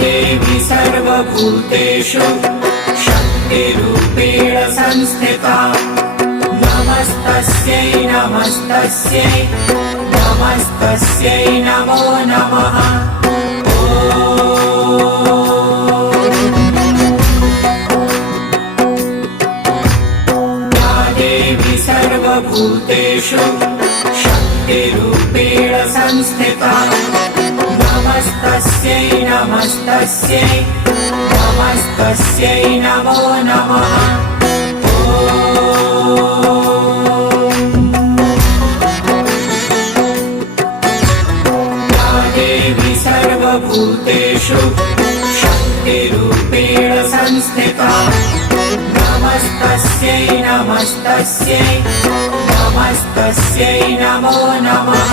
देवी सर्वभूतेषु शक्तिरूपेण संस्थिता नमस्तस्यै नमस्तस्यै नमस्तस्यै नमो नमः। या देवी सर्वभूतेषु शक्तिरूपेण संस्थिता नमस्तस्यै नमस्तस्यै नमस्तस्यै नमो नमः। या देवी सर्वभूतेषु शक्तिरूपेण संस्थिता नमस्तस्यै नमस्तस्यै नमस्तस्यै नमो नमः।